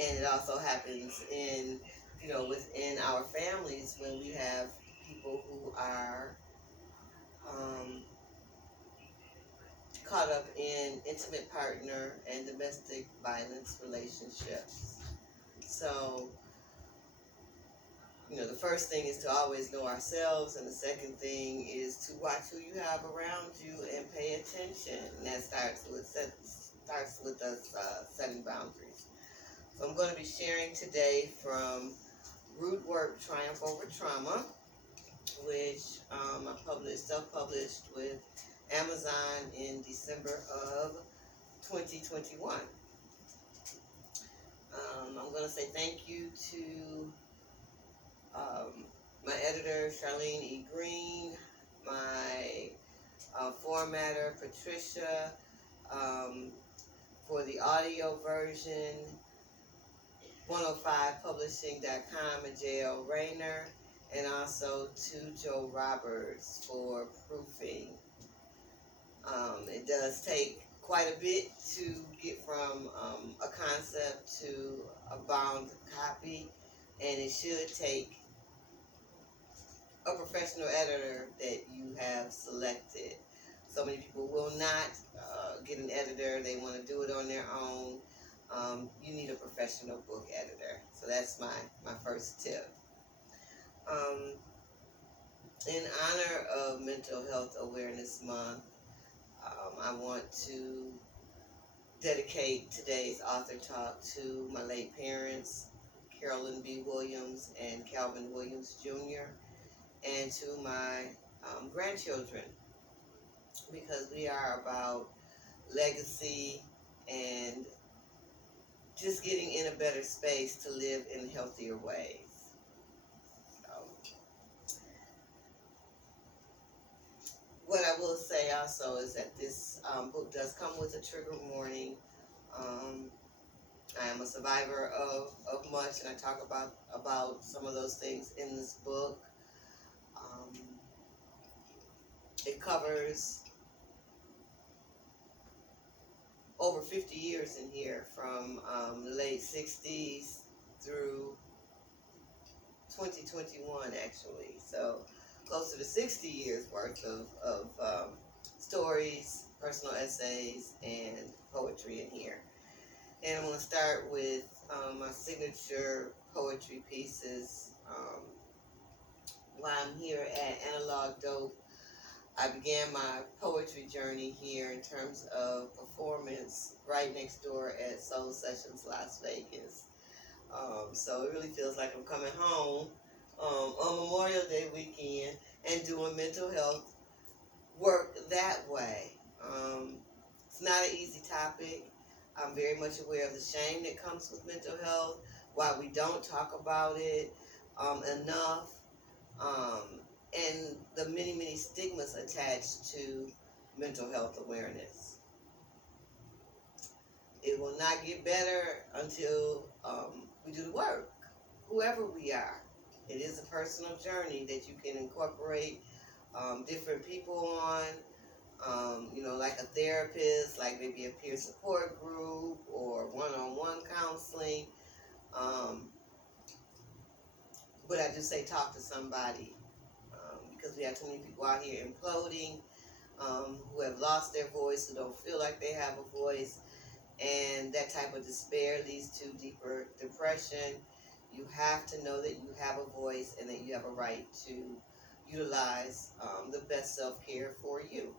And it also happens in, within our families when we have people who are um, caught up in intimate partner and domestic violence relationships. So, the first thing is to always know ourselves, and the second thing is to watch who you have around you and pay attention. And that starts with us setting boundaries. So I'm going to be sharing today from Rootwork, Triumph Over Trauma, which I self-published with Amazon in December of 2021. I'm going to say thank you to my editor, Charlene E. Green, my formatter, Patricia, um, for the audio version, 105publishing.com, and J.L. Rayner, and also to Joe Roberts for proofing. It does take quite a bit to get from a concept to a bound copy, and it should take a professional editor that you have selected. So many people will not get an editor. They want to do it on their own. You need a professional book editor. So that's my first tip. Um, in honor of Mental Health Awareness Month, I want to dedicate today's author talk to my late parents, Carolyn B. Williams and Calvin Williams Jr., and to my grandchildren, because we are about legacy and just getting in a better space to live in healthier ways. So, what I will say also is that this book does come with a trigger warning. Um, I am a survivor of much, and I talk about some of those things in this book. Um, it covers over 50 years in here, from the late 60s through 2021, actually. So close to 60 years worth of stories, personal essays, and poetry in here. And I'm going to start with my signature poetry pieces. While I'm here at Analog Dope, I began my poetry journey here in terms of performance right next door at Soul Sessions Las Vegas. So it really feels like I'm coming home on Memorial Day weekend and doing mental health work that way. It's not an easy topic. I'm very much aware of the shame that comes with mental health, why we don't talk about it enough, um, and the many, many stigmas attached to mental health awareness. It will not get better until we do the work, whoever we are. It is a personal journey that you can incorporate different people on, like a therapist, like maybe a peer support group or one-on-one counseling. Um, but I do say talk to somebody, because we have too many people out here imploding, who have lost their voice, who don't feel like they have a voice, and that type of despair leads to deeper depression. You have to know that you have a voice and that you have a right to utilize the best self-care for you.